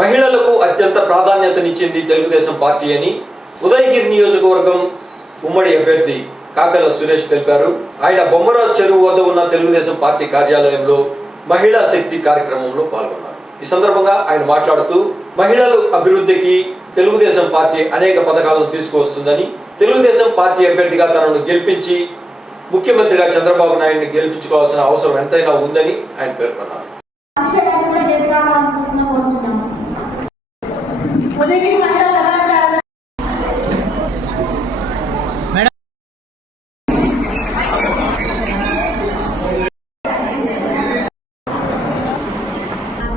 మహిళలకు అత్యంత ప్రాధాన్యతనిచ్చింది తెలుగుదేశం పార్టీ అని ఉదయగిరి నియోజకవర్గం ఉమ్మడి అభ్యర్థి కాకల సురేష్ తెలిపారు. ఆయన బొమ్మరాజు చెరువు వద్ద ఉన్న తెలుగుదేశం పార్టీ కార్యాలయంలో మహిళా శక్తి కార్యక్రమంలో పాల్గొన్నారు. ఈ సందర్భంగా ఆయన మాట్లాడుతూ మహిళలు అభివృద్ధికి తెలుగుదేశం పార్టీ అనేక పథకాలను తీసుకువస్తుందని తెలుగుదేశం పార్టీ అభ్యర్థిగా తనను గెలిపించి ముఖ్యమంత్రిగా చంద్రబాబు నాయుడిని గెలిపించుకోవాల్సిన అవసరం ఎంతైనా ఉందని ఆయన పేర్కొన్నారు అభిషేకం కూడా చేద్దామనుకుంటున్నాం కోరుచున్నాం ఉదయగిరి మహిళా కళాశాల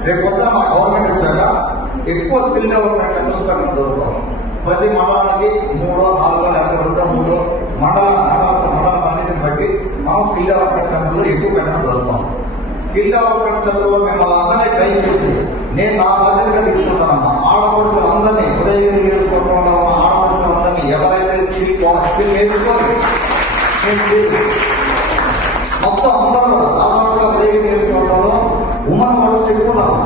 రేపు పొద్దున మా గవర్నమెంట్ వచ్చాక ఎక్కువ స్కిల్ డెవలప్మెంట్ సెంటర్స్ అక్కడ దొరుకుతాం ప్రతి మండలానికి మూడో నాలుగో లేకపోతే రెండో మూడో మండల మండల మండల పరిస్థితిని బట్టి మనం స్కిల్ డెవలప్మెంట్ సెంటర్లో ఎక్కువ పెట్టడం దొరుకుతాం స్కిల్ డెవలప్మెంట్ సెంటర్లో మిమ్మల్ని అందరినీ ట్రైన్ చేసి నేను నా బాధ్యతగా తీసుకుంటానమ్మా ఆడపడుచులు అందరినీ ఉదయగిరి నియోజకవర్గంలో ఉన్న అందరినీ ఎవరైతే స్పీడ్ స్కిల్ నేర్చుకోవాలి మొత్తం అందరూ దాదాపుగా ఉదయం నియోజకవర్గంలో ఉమెన్ ఓటర్స్ ఎక్కువ ఉన్నారు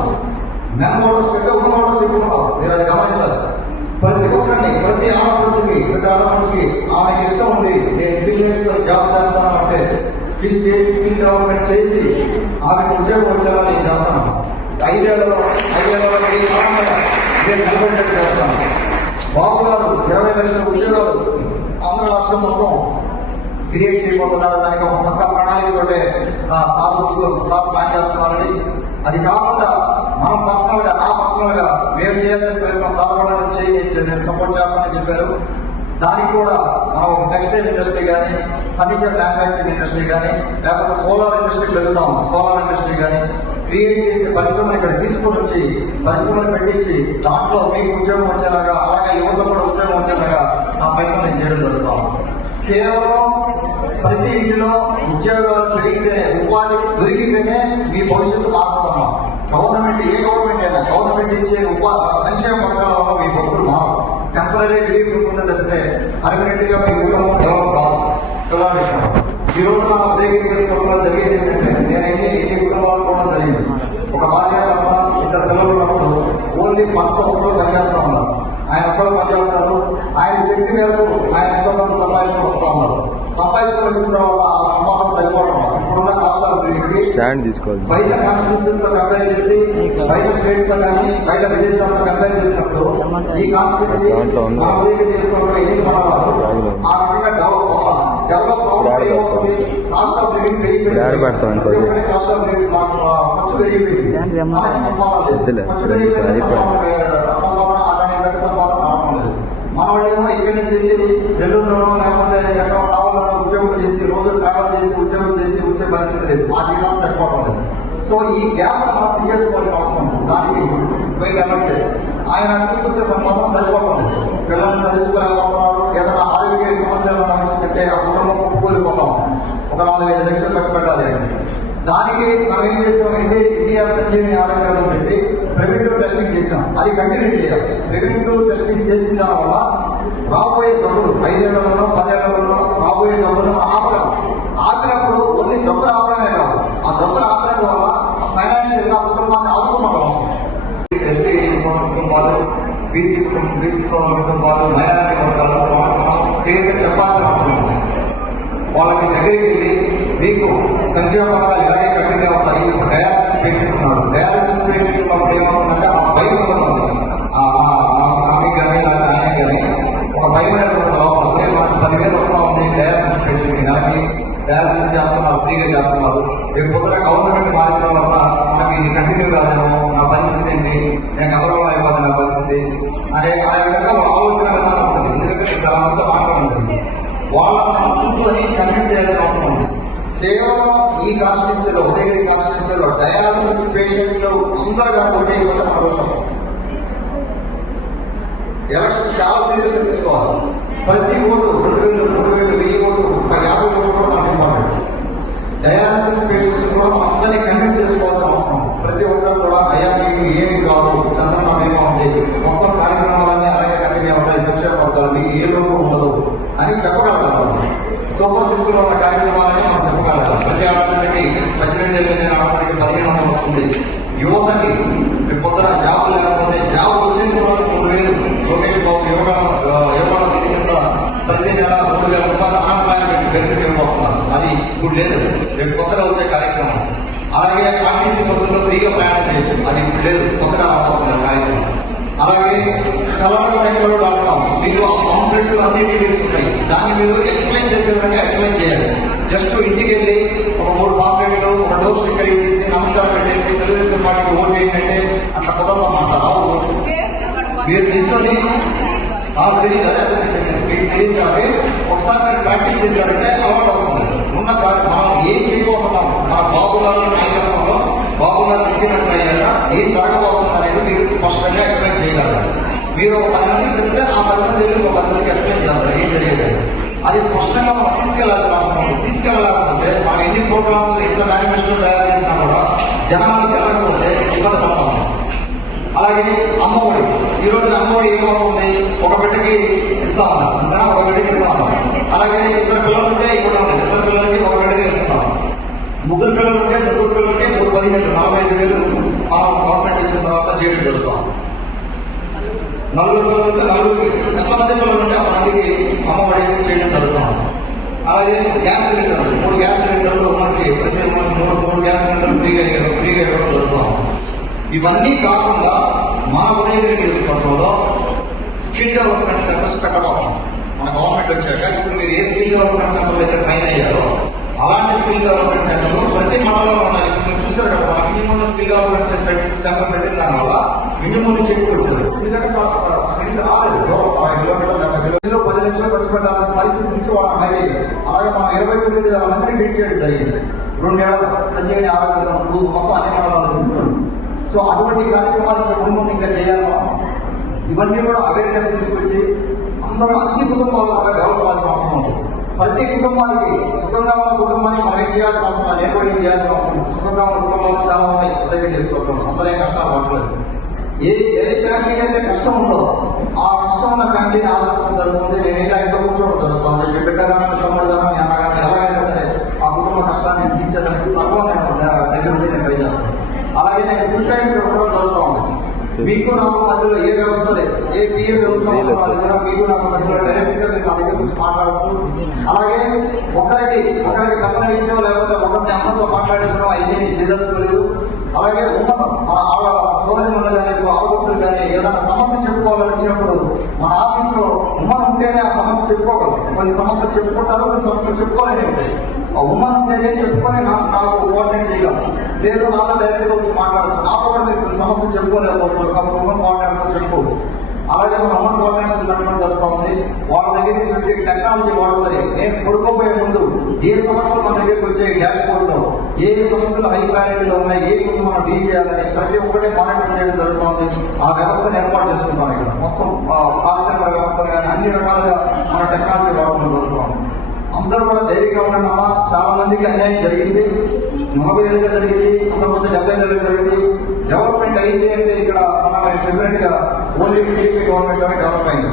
మెన్ ఓటర్స్ కంటే ఉమెన్ ఓటర్స్ ఎక్కువ ఉన్నారు మీరు అది గమనించాలి. ప్రతి ఒక్కరిని ప్రతి ఆడపడుచుకి ప్రతి ఆడపడుచుకి ఆమెకి ఇష్టం ఉంది. నేను స్కిల్ నేర్చుకొని జాబ్ చేస్తాను అంటే స్కిల్ చేసి స్కిల్ డెవలప్మెంట్ చేసి ఆమెకు ఉద్యోగం వచ్చేలా నేను చేస్తాను. ఐదేళ్ళలో ఐదేళ్ళలో వెయ్యి కాలంగా నేను నిలబెట్టేట్టు చేస్తాను. బాబు గారు ఇరవై లక్షల ఉద్యోగాలు ఆంధ్ర రాష్ట్రం మొత్తం క్రియేట్ చేయబోతున్నారు. దానికి ఒక పక్క ప్రణాళికతోటే ఆ, సార్ ప్లాన్ చేస్తున్నారని అది కాకుండా మనం పర్సనల్గా నా పర్సనల్గా మేము చేయాలని ప్రయత్నం సార్ కూడా చేయి నేను సపోర్ట్ చేస్తానని చెప్పారు. దానికి కూడా మనం ఒక టెక్స్టైల్ ఇండస్ట్రీ కానీ ఫర్నిచర్ మ్యానుఫ్యాక్చరింగ్ ఇండస్ట్రీ కానీ లేకపోతే సోలార్ ఇండస్ట్రీ పెరుగుతాం సోలార్ ఇండస్ట్రీ కానీ క్రియేట్ చేసి పరిశ్రమలు ఇక్కడ తీసుకొని వచ్చి పరిశ్రమలు పెట్టించి దాంట్లో మీకు ఉద్యోగం వచ్చేలాగా అలాగే యువత కూడా ఉద్యోగం వచ్చేలాగా నా ప్రయత్నం నేను చేయడం జరుగుతాం కేవలం ప్రతి ఇంటిలో ఉద్యోగాలు పెరిగితే ఉపాధి దొరికితేనే మీ భవిష్యత్తు మారుతుందమ్మా గవర్నమెంట్ ఏ గవర్నమెంట్ అయినా గవర్నమెంట్ ఇచ్చే ఉపా సంక్షేమ పథకాల వల్ల మీ బతుకులు మారు టెంపరీ రిలీఫ్ ఉంటుందో తప్పితే పర్మనెంట్ మీ కుటుంబం డెవలప్ కాదు తెలంగాణ విషయం. ఈ రోజు నా ఉదయం చేసుకోవడంలో జరిగేది ఏంటంటే నేను ఎన్ని ఎన్ని కుటుంబాలు చూడడం జరిగింది ఒక భార్య భర్త ఇద్దరు పిల్లలు ఉన్నప్పుడు ఓన్లీ భర్త ఒక్కరు పనిచేస్తా ఉన్నారు ఆయన ఒక్కరు పనిచేస్తారు ఆయన శక్తి మేరకు ఆయన ఎంతో కొంత సంపాదించుకొని వస్తా ఉన్నారు. సంపాదించుకొని వచ్చిన తర్వాత ఆ సంపాదన సరిపోవడం వల్ల ఇప్పుడున్న రాష్ట్రాల స్టాండ్ తీసుకోవాలి. బయట కాన్స్టిట్యూషన్స్తో కంపేర్ చేసి బయట స్టేట్స్తో కానీ బయట విదేశాలతో కంపేర్ చేసినప్పుడు ఈ ఉదయం చేసుకోవడం ఎన్ని పడవాలి ఆ రకంగా డెవలప్ అవ్వాలి. డెవలప్ అవ్వడం పెడతాం. వద్దులే, ఇక్కడి నుంచి వెళ్ళి నెల్లూరులోనో లేకపోతే ఎక్కడో కావాలన్నా ఉద్యోగం చేసి రోజు ట్రావెల్ చేసి ఉద్యోగం చేసి వచ్చే పరిస్థితి లేదు. ఆ జీవితం సరిపోవడం లేదు. సో ఈ గ్యాప్ మనం తీసుకోవాల్సిన అవసరం ఉంది. దానికి పోయి అన్నట్టే ఆయన తీసుకొచ్చే సంపాదన సరిపోవడం లేదు. పిల్లల్ని చదివించుకోలేకపోతున్నారు. ఏదైనా ఆరోగ్య సమస్యలు వచ్చిందంటే ఆ కుటుంబం కూలిపోతాం ఒక నాలుగు ఐదు లక్షలు ఖర్చు పెట్టాలి. దానికి మనం ఏం చేసాం అంటే ఇండియా సంజీవని ఆరోగ్యం పెట్టి ప్రివెంటివ్ టెస్టింగ్ చేసాం. అది కంటిన్యూ చేయాలి. ప్రివెంటివ్ టెస్టింగ్ చేసిన దానివల్ల రాబోయే జబ్బులు ఐదేళ్ళలో పదేళ్ళలో రాబోయే జబ్బులను ఆపగలం. ఆపినప్పుడు ఓన్లీ జబ్బు రావడమే కాదు. ఆ జబ్బు ఆపడం వల్ల ఫైనాన్షియల్గా కుటుంబాన్ని ఆదుకోమగలం ఎస్టీ సోదర కుటుంబాలు బీసీ కుటుంబం బీసీ సోదర కుటుంబాలు మైనారిటీ వర్గాలు చెప్పాల్సిన అవసరం ఉంది వాళ్ళకి దగ్గరికి వెళ్ళి మీకు సంక్షేమ పథకాలు ఇలాగే కంటిన్యూ అవుతాయి డయాలసిస్ పేషెంట్ ఉన్నాడు. డయాలసిస్ పేషెంట్ ఉన్నప్పుడు ఏమవుతుందంటే ఆ భయం ఉంటుంది ఆ ఆమెకి కానీ నాకు కానీ కానీ ఒక భయం అనేది ఉంటుంది లోపల మనకు పదివేలు వస్తా ఉంది డయాలసిస్ పేషెంట్ నెలకి డయాలసిస్ చేస్తున్నారు ఫ్రీగా చేస్తున్నారు. రేపు పొద్దున గవర్నమెంట్ మారిన వల్ల మనకి ఇది కంటిన్యూ కాదేమో నా పరిస్థితి ఏంటి నేను గౌరవం అయిపోతుంది నా పరిస్థితి. అదే ఆ విధంగా ఆలోచన విధానం ఉంటుంది. ఎందుకంటే చాలా మంది మాట్లాడుతుంది వాళ్ళని మనం కూర్చొని కన్విన్స్ చేయాల్సిన అవసరం ఉంది. కేవలం ఈ కాన్స్టిట్యూన్సీలో ఉదయగిరి కాన్స్టిట్యూన్సీలో డయాలసిస్ పేషెంట్లు అందరూ కాదు ఒకటే ఇవ్వడం అనుకుంటాం ఎలక్షన్ చాలా సీరియస్ తీసుకోవాలి. ప్రతి ఓటు రెండు వేలు మూడు వేలు వెయ్యి ఓటు ముప్పై యాభై ఓటు కూడా నాకు ఇంపార్టెంట్. డయాలసిస్ పేషెంట్స్ కూడా అందరినీ కన్విన్స్ చేసుకోవాల్సిన అవసరం ప్రతి ఒక్కరు కూడా అయ్యా మీకు ఏమి కాదు చంద్రనామ ఏమో ఉంది మొత్తం కార్యక్రమాలన్నీ అలాగే కంటిన్యూ అవుతాయి సంక్షేమ పథకాలు మీకు ఏ లోపు ఉండదు అని చెప్పగలుగుతాం సూపర్ సిక్స్లో ఉన్న కార్యక్రమాలని మనం చెప్పగలుగుతాం ప్రతి ఆడపిల్లకి పద్దెనిమిది ఏళ్ళు నేను ఆడపిల్లకి పదిహేను వందలు వస్తుంది యువతకి రేపు పొద్దున జాబ్ లేకపోతే ఇప్పుడు లేదు. రేపు కొత్తగా వచ్చే కార్యక్రమం. అలాగే ఆర్టీసీ బస్సులో ఫ్రీగా ప్రయాణం చేయొచ్చు. అది ఇప్పుడు లేదు. కొత్తగా రాబోతున్న కార్యక్రమం. అలాగే కలవడ టెంపుల్ డాట్ కామ్. మీకు ఆ కాంప్లెక్స్ అన్ని డీటెయిల్స్ ఉంటాయి దాన్ని మీరు ఎక్స్ప్లెయిన్ చేసే విధంగా ఎక్స్ప్లెయిన్ చేయాలి. జస్ట్ ఇంటికి వెళ్ళి ఒక మూడు పాంప్లెట్లు ఒక డోర్ స్టిక్కర్ చేసి నమస్కారం పెట్టేసి తెలుగుదేశం పార్టీకి ఓటు ఏంటంటే అట్లా కుదరదన్నమాట. రావు. మీరు నిల్చొని నాకు తెలియదు అదే అదే మీకు తెలియదు కాబట్టి ఒకసారి మీరు ప్రాక్టీస్ చేశారంటే అలవాటు అవుతుంది. ఉన్న కా- మనం ఏం చేయబోతున్నాం? మన బాబు గారి నాయకత్వంలో బాబు గారు ముఖ్యమంత్రి అయ్యాక ఏం జరగబోతుంది అనేది మీరు స్పష్టంగా ఎక్స్ప్లెయిన్ చేయగలరు? మీరు ఒక పది మందికి చెప్తే ఆ పది మంది వెళ్ళి ఒక పది మందికి ఎక్స్ప్లెయిన్ చేస్తారు. ఏం జరిగేది? అది స్పష్టంగా మనం తీసుకెళ్ళాల్సిన అవసరం ఉంది తీసుకెళ్ళలేకపోతే మనం ఎన్ని ప్రోగ్రామ్స్ ఎంత మేనిఫెస్టో తయారు చేసినా కూడా జనాలకు వెళ్ళకపోతే ఇబ్బంది పడతాం. అలాగే అమ్మఒడి. ఈ రోజు అమ్మఒడి ఏమవుతుంది ఒక బిడ్డకి ఇస్తా. ఉన్నాం ఒక బిడ్డకి ఇస్తా. ఉన్నాం అలాగే ఇద్దరు పిల్లలు ఉంటే ఇవ్వడం లేదు ఇద్దరు పిల్లలకి ఒక బిడ్డకి ఇస్తున్నాం ముగ్గురు పిల్లలు ఉంటే ముగ్గురు పిల్లలకి మూడు పదిహేను నలభై ఐదు వేలు మనం గవర్నమెంట్ ఇచ్చిన తర్వాత చేయడం జరుగుతాం నలుగురు పిల్లలు ఉంటే నలుగురికి ఎంతమంది పిల్లలు ఉంటే అంతమందికి అమ్మఒడి చేయడం జరుగుతాం. అలాగే గ్యాస్ సిలిండర్లు మూడు గ్యాస్ సిలిండర్లు మనకి ప్రతి మూడు మూడు గ్యాస్ సిలిండర్లు ఫ్రీగా ఇవ్వడం ఫ్రీగా ఇవ్వడం జరుగుతాం. ఇవన్నీ కాకుండా మన ఉదయగిరి నియోజకవర్గంలో స్కిల్ డెవలప్మెంట్ సెంటర్స్ పెట్టబోతాం మన గవర్నమెంట్ వచ్చాక ఇప్పుడు మీరు ఏ స్కిల్ డెవలప్మెంట్ సెంటర్ అయితే ట్రైన్ అయ్యారో అలాంటి స్కిల్ డెవలప్మెంట్ సెంటర్ ప్రతి మండలంలో ఉన్నాయి. ఇప్పుడు మీరు చూసారు కదా మన minimum skill development centre centre పెట్టిన దానివల్ల మినిమం నుంచి ఎక్కువ వచ్చింది. ఎందుకంటే సార్ రాలేదు. దూరం అరవై కిలోమీటర్లు డెబ్బై కిలోమీటర్లు పది లక్షలు ఖర్చు పెట్టాల్సిన పరిస్థితి నుంచి వాళ్ళ హైవే అలాగే మనం ఇరవై తొమ్మిది వేల మందిని ట్రీట్ చేయడం జరిగింది. రెండేళ్ళ సంజయ్ ఆరోగ్య మొత్తం అన్ని మండలాలు సో అటువంటి కార్యక్రమాలు ఇంకా ముందు ముందు ఇంకా చేయాలా? ఇవన్నీ కూడా అవేర్నెస్ తీసుకొచ్చి అందరూ అన్ని కుటుంబాలు కూడా డెవలప్ అవ్వాల్సిన అవసరం ఉంది. ప్రతి కుటుంబానికి సుఖంగా ఉన్న కుటుంబానికి మనం ఏం చేయాల్సిన అవసరం లేదు. నేను కూడా ఏం చేయాల్సిన అవసరం సుఖంగా ఉన్న కుటుంబాలు చాలా ఉన్నాయి. ఉదయం చేసుకోవడం అందరే కష్టాలు పడలేదు ఏ ఏ ఫ్యామిలీ అయితే కష్టం ఉందో ఆ కష్టం ఉన్న ఫ్యామిలీని ఆలోచన జరుగుతుంది. నేను ఇంకా ఇంట్లో కూర్చోవడం జరుగుతుంది. బిడ్డ కానీ తమ్ముడు కానీ అన్న కానీ ఎలాగైనా సరే ఆ కుటుంబ కష్టాన్ని తీర్చేదానికి సర్వం నేను దగ్గర ఉండి నేను ట్రై చేస్తాను అలాగే నేను ఫుల్ టైం జరుగుతూ ఉంది. మీకు నాకు మధ్యలో ఏ వ్యవస్థ లేదు ఏ పిఏ వ్యవస్థ మీకు నాకు మధ్యలో డైరెక్ట్గా మీరు నా దగ్గర మాట్లాడచ్చు. అలాగే ఒకరికి ఒకరికి పెద్దలు ఇచ్చో లేకపోతే ఒకరిని అమ్మతో మాట్లాడించడం అవన్నీ నేను చేయదలుచుకోలేదు అలాగే ఉన్నతం మన ఆడ సోదరిమణులు కానీ ఆడపడుచులు కానీ ఏదైనా సమస్య చెప్పుకోవాలని వచ్చినప్పుడు మన ఆఫీస్లో ఉమ్మన్ ఉంటేనే ఆ సమస్య చెప్పుకోగలరు కొన్ని సమస్యలు చెప్పుకుంటారు కొన్ని సమస్యలు చెప్పుకోలేని ఉంటాయి. ఆ ఉమ్మన్ ఉంటేనే చెప్పుకొని నాకు నాకు కోఆర్డినేట్ చేయగలరు లేదు నాతో డైరెక్ట్గా వచ్చి మాట్లాడచ్చు. నాతో కూడా మీరు కొన్ని సమస్యలు చెప్పుకోలేకపోవచ్చు. కాబట్టి ఉమ్మన్ కోఆర్డినేటర్ చెప్పుకోవచ్చు. అలాగే మన ఉమ్మన్ కోఆర్డినేషన్ పెట్టడం జరుగుతుంది. వాళ్ళ దగ్గర నుంచి వచ్చే టెక్నాలజీ వాడుకొని నేను కొడుకోబోయే ముందు ఏ సమస్యలు మన దగ్గరికి వచ్చే డాష్ బోర్డ్లో ఏ సమస్యలు హై క్వాలిటీలో ఉన్నాయి? ఏ ముందు మనం డీల్ చేయాలని ప్రతి ఒక్కటే మానిటర్ చేయడం జరుగుతుంది. ఆ వ్యవస్థను ఏర్పాటు చేసుకుంటాం ఇక్కడ. మొత్తం పారిశ్రామిక వ్యవస్థలు కానీ అన్ని రకాలుగా మన టెక్నాలజీ వాడడం జరుగుతుంది. అందరూ కూడా ధైర్యంగా ఉండమ్మా చాలా మందికి అన్యాయం జరిగింది. నలభై ఏళ్ళుగా జరిగింది. కొంతమంది డెబ్బై ఏళ్ళుగా జరిగింది. డెవలప్మెంట్ అయింది అంటే ఇక్కడ మనం చెప్పినట్టుగా ఓన్లీ టీడీపీ గవర్నమెంట్లోనే డెవలప్ అయింది.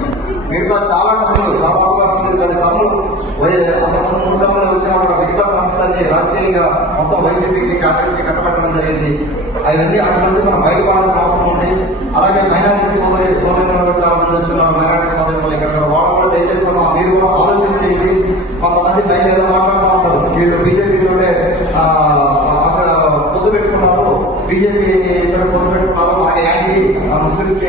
మిగతా చాలా టర్ములు దాదాపుగా తొమ్మిది పది టర్ములు అంతకుముందు మూడు టర్ములు వచ్చినప్పుడు మిగతా టర్మ్స్ అన్ని రాజకీయంగా మొత్తం వైసీపీకి కాంగ్రెస్కి కట్టబెట్టడం జరిగింది. అవన్నీ అక్కడ నుంచి మనం బయటపడాల్సిన అవసరం ఉంది. అలాగే మైనారిటీ సోదరి సోదరి చాలా మంది వచ్చున్నారు మైనారిటీ సోదరులు ఇక్కడ వాళ్ళు కూడా దయచేసి మీరు కూడా కొంతమంది బయట ఏదో మాట్లాడుతూ ఉంటారు. వీళ్ళు బీజేపీలోనే పొద్దు పెట్టుకున్నారు. బీజేపీ ఇక్కడ పొద్దు పెట్టుకున్నారు. ఆయన యాంటీ ముస్లింస్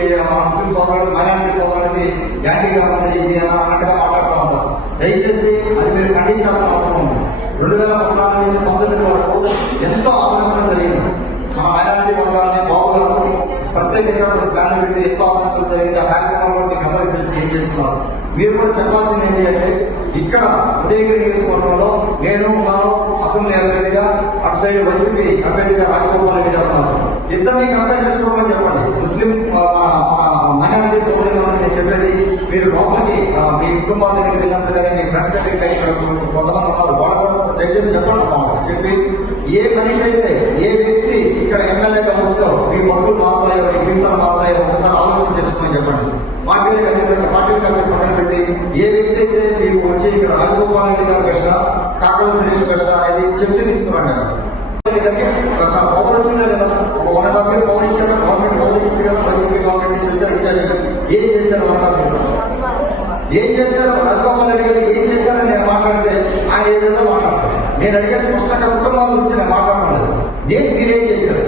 ముస్లిం సోదరుడు మైనారిటీ సోదరుడికి యాంటీగా ఉన్నది ఇది అన్నట్టుగా మాట్లాడుతూ ఉంటారు. దయచేసి అది మీరు ఖండించాల్సిన అవసరం ఉంది. రెండు వేల పద్నాలుగు నుంచి పంతొమ్మిది వరకు ఎంతో ఆలోచన జరిగింది. మన మైనారిటీ వర్గాలని బాగుగారు ప్రత్యేకంగా కొన్ని ప్లాన్ పెట్టి ఎంతో ఆలోచన జరిగింది. ఆ కార్యక్రమంలో మీకు అందరికీ తెలిసి ఏం చేస్తున్నారు? మీరు కూడా చెప్పాల్సింది ఏంటి అంటే ఇక్కడ ఉదయగిరి నియోజకవర్గంలో నేను ఉన్నాను అసెంబ్లీ అభ్యర్థిగా అటు సైడ్ వైసీపీ అభ్యర్థిగా రాజగోపాల్ రెడ్డి గారు ఉన్నారు. ఇద్దరిని కంపేర్ చేసుకోమని చెప్పండి. ముస్లిం మైనారిటీ సోదరులు నేను చెప్పేది మీరు లోపలికి మీ కుటుంబాల దగ్గరికి వెళ్ళినప్పుడు కానీ మీ ఫ్రెండ్స్ దగ్గరికి కానీ ఇక్కడ కొంతమంది ఉన్నారు. వాళ్ళ కూడా దయచేసి చెప్పండి చెప్పి ఏ మనిషి అయితే ఏ వ్యక్తి ఇక్కడ ఎమ్మెల్యేగా వస్తో మీ పనులు మారుతాయో మీ చింతలు మారుతాయో ఒకసారి ఆలోచన చేసుకోమని చెప్పండి. పార్టీలు కలిసి పార్టీలు కలిసి పక్కన పెట్టి ఏ వ్యక్తి అయితే మీరు వచ్చి ఇక్కడ రాజగోపాల్ రెడ్డి గారు కష్ట కాకల సురేష్ కష్ట అనేది చర్చ తీసుకున్నాను ఒక పవర్ వచ్చిందా లేదా వన్ హాఫ్ ఇయర్ పవర్ ఇచ్చాక గవర్నమెంట్ పవర్ ఇస్తుంది కదా వైసీపీ గవర్నమెంట్ చర్చ వచ్చారు ఇచ్చారు. ఏం చేశారు వన్ అండ్ హాఫ్ ఏం చేశారు? రాజగోపాల్ రెడ్డి గారు ఏం చేశారని నేను మాట్లాడితే ఆయన ఏదైనా మాట్లాడతాను నేను అడిగే స్పష్టంగా కుటుంబాల గురించి నేను మాట్లాడలేదు. నేను మీరేం చేశారు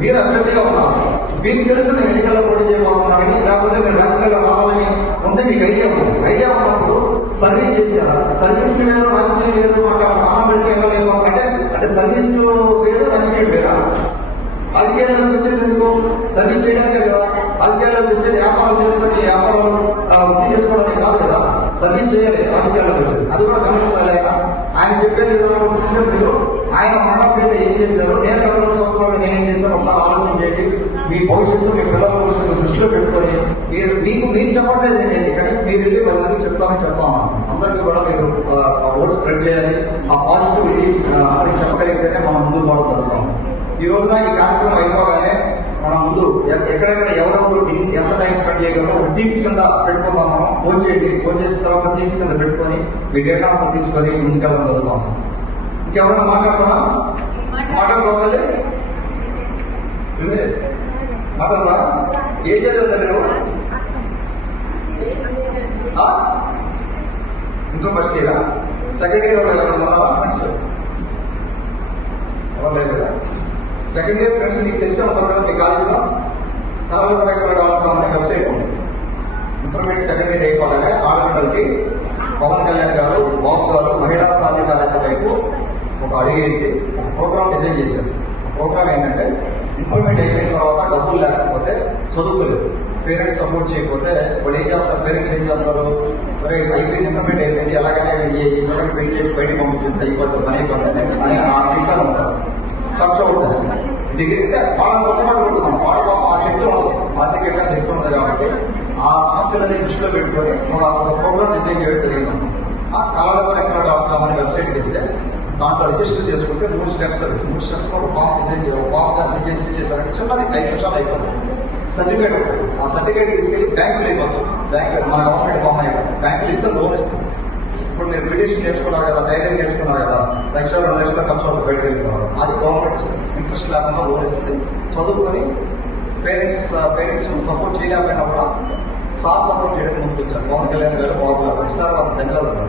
మీరు అభ్యర్థిగా ఉన్నారు. మీకు తెలుసు నేను ఎన్నికల్లో పోటీ చేయబోతున్నాను లేకపోతే మీరు రాజకీయాల్లో రావాలని ఉంటే మీకు ఐడియా ఉంది ఐడియా ఉన్నప్పుడు సర్వీస్ చేశారా సర్వీస్ వేరు రాజకీయం వేరు అంటే నాన్న పెడితే ఇంకా లేదు అంటే అంటే సర్వీస్ వేరు రాజకీయం వేరా రాజకీయాల్లో వచ్చేది ఎందుకు? సర్వీస్ చేయడానికే కదా. రాజకీయాల్లో వచ్చేది వ్యాపారం చేసుకొని వ్యాపారం వృద్ధి చేసుకోవడానికి కాదు కదా. సర్వీస్ చేయాలి రాజకీయాల్లో వచ్చేది. అది కూడా గమనించాలి ఆయన. ఆయన చెప్పేది విధానం చూసారు ఆయన మండలం పేరు ఏం చేశారు? నేను గత రెండు సంవత్సరాలు నేనేం చేశాను? ఒకసారి ఆలోచన చేయండి. మీ భవిష్యత్తు మీ పిల్లల భవిష్యత్తు దృష్టిలో పెట్టుకొని మీరు మీకు మీరు చెప్పట్లేదు నేను కనీసం మీరు వెళ్ళి వాళ్ళ చెప్తామని చెప్పాను అందరికీ కూడా మీరు ఆ ఓట్ స్ప్రెడ్ చేయాలి. ఆ పాజిటివిటీ అందరికి చెప్పగలిగితేనే మనం ముందుకు పోవడం ఈ రోజున ఈ కార్యక్రమం అయిపోగానే మనం ముందు ఎక్కడెక్కడ ఎవరెవరు ఎంత టైం స్పెండ్ చేయగలరో టీమ్స్ కింద పెట్టుకుందాం మనం. ఫోన్ చేయండి. ఫోన్ చేసిన తర్వాత టీమ్స్ కింద పెట్టుకొని మీ డేటా అంతా తీసుకొని ముందుకెళ్ళడం జరుగుతాం ఇంకెవరైనా మాట్లాడతారా? మాట్లాడుకోవాలి మాట్లాడదా ఏం చేద్దా మీరు? ఇంకో ఫస్ట్ ఇయరా సెకండ్ ఇయర్ ఎవరైనా ఉన్నారా? ఫ్రెండ్స్ ఎవరు లేదు కదా? సెకండ్ ఇయర్ ఫ్రెండ్స్ నీకు తెలిసిన ఒకవేళ మీ కాలేజీలో నలభై ఎక్కడ కావాలంటే మన వెబ్సైట్ ఉంది. ఇంటర్మీడియట్ సెకండ్ ఇయర్ అయిపోగానే ఆడపిల్లలకి పవన్ కళ్యాణ్ గారు బాబు గారు మహిళా సాధికారత వైపు ఒక అడిగేసి ఒక ప్రోగ్రామ్ డిజైన్ చేశారు. ప్రోగ్రామ్ ఏంటంటే ఇంప్రూవ్మెంట్ అయిపోయిన తర్వాత డబ్బులు లేకపోతే చదువుకోలేదు. పేరెంట్స్ సపోర్ట్ చేయకపోతే వాళ్ళు ఏం చేస్తారు? పేరెంట్స్ ఏం చేస్తారు? మరి అయిపోయింది ఇంప్రూవ్మెంట్ అయిపోయింది. ఎలాగైనా ఈ పెళ్ళి చేసి బయటకు పంపించేస్తే అయిపోతుంది. పని అయిపోతుంది. అని ఆ ఉంటారు. ఖర్చు అవుతుంది డిగ్రీ అంటే వాళ్ళ తొట్టుబాటు పడుతున్నాం వాళ్ళ ఆ శక్తి ఉండదు ఆర్థికంగా శక్తి ఉంది కాబట్టి ఆ సమస్యలని దృష్టిలో పెట్టుకొని మనం ఒక ప్రోగ్రామ్ డిజైన్ చేయడం జరిగింది. ఆ కళలో ఎక్కడ డాట్ కామ్ అనే వెబ్సైట్కి వెళ్తే దాంట్లో రిజిస్టర్ చేసుకుంటే మూడు స్టెప్స్ మూడు స్టెప్స్ ఒక ఫామ్ డిజైన్ చేయాలి. ఫామ్ దాన్ని డిజైన్ చేశారంటే చిన్నది ఐదు నిమిషాలు అయిపోతుంది. సర్టిఫికేట్ వస్తుంది. ఆ సర్టిఫికేట్ తీసుకెళ్ళి బ్యాంకులు ఇవ్వచ్చు. బ్యాంక్ మన గవర్నమెంట్ ఫామ్ అయిపోతుంది. బ్యాంకులు ఇస్తే లోన్ ఇస్తుంది. ఇప్పుడు మీరు బ్రిటిష్ నేర్చుకున్నారు కదా టైలింగ్ నేర్చుకున్నారు కదా లక్ష రెండు లక్షల ఖర్చు అవుతుంది బయటకు వెళ్ళిపోవాలి అది గవర్నమెంట్ ఇస్తుంది ఇంట్రెస్ట్ లేకుండా లోన్ ఇస్తుంది చదువుకొని పేరెంట్స్ పేరెంట్స్ సపోర్ట్ చేయలేకపోయినా కూడా సార్ సపోర్ట్ చేయడానికి ముందు వచ్చారు. పవన్ కళ్యాణ్ గారు బాబు గారు సార్ వాళ్ళు ధన్యవాదాలు